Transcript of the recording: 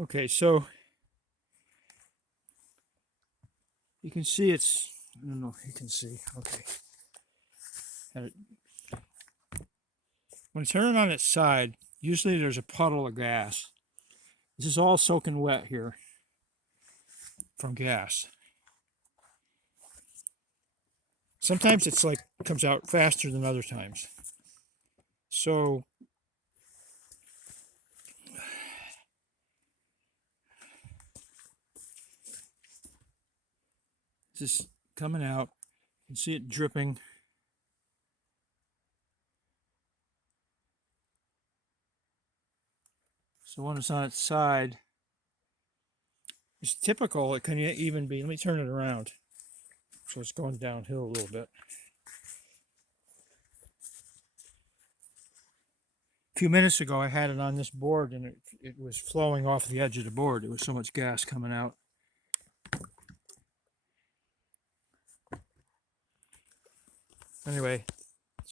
Okay, so you can see I don't know if you can see. Okay. When I turn it on its side, usually there's a puddle of gas. This is all soaking wet here from gas. Sometimes it's like comes out faster than other times. So this is coming out. You can see it dripping. So when it's on its side, it's typical. It can even be, let me turn it around. So it's going downhill a little bit. A few minutes ago, I had it on this board and it was flowing off the edge of the board. There was so much gas coming out. Anyway,